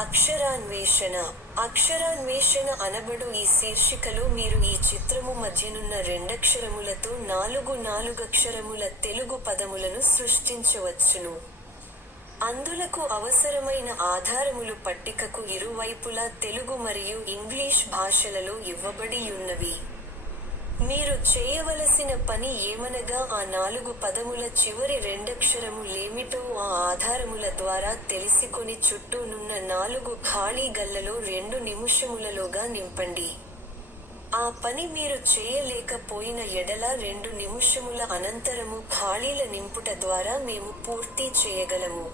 అక్షరాన్వేషణ. అక్షరాన్వేషణ అనబడు ఈ శీర్షికలో మీరు ఈ చిత్రము మధ్యనున్న రెండక్షరములతో నాలుగక్షరముల తెలుగు పదములను సృష్టించవచ్చును. అందులకు అవసరమైన ఆధారములు పట్టికకు ఇరువైపులా తెలుగు మరియు ఇంగ్లీష్ భాషలలో ఇవ్వబడియున్నవి. మీరు చేయవలసిన పని ఏమనగా ఆ 4 పదముల చివరి రెండక్షరము లేమిటో ఆ ఆధారముల ద్వారా తెలిసికొని చుట్టూనున్న 4 ఖాళీ గళ్లలో 2 నిముషములలోగా నింపండి. ఆ పని మీరు చేయలేకపోయిన ఎడల 2 నిముషముల అనంతరము ఖాళీల నింపుట ద్వారా మేము పూర్తి చేయగలము.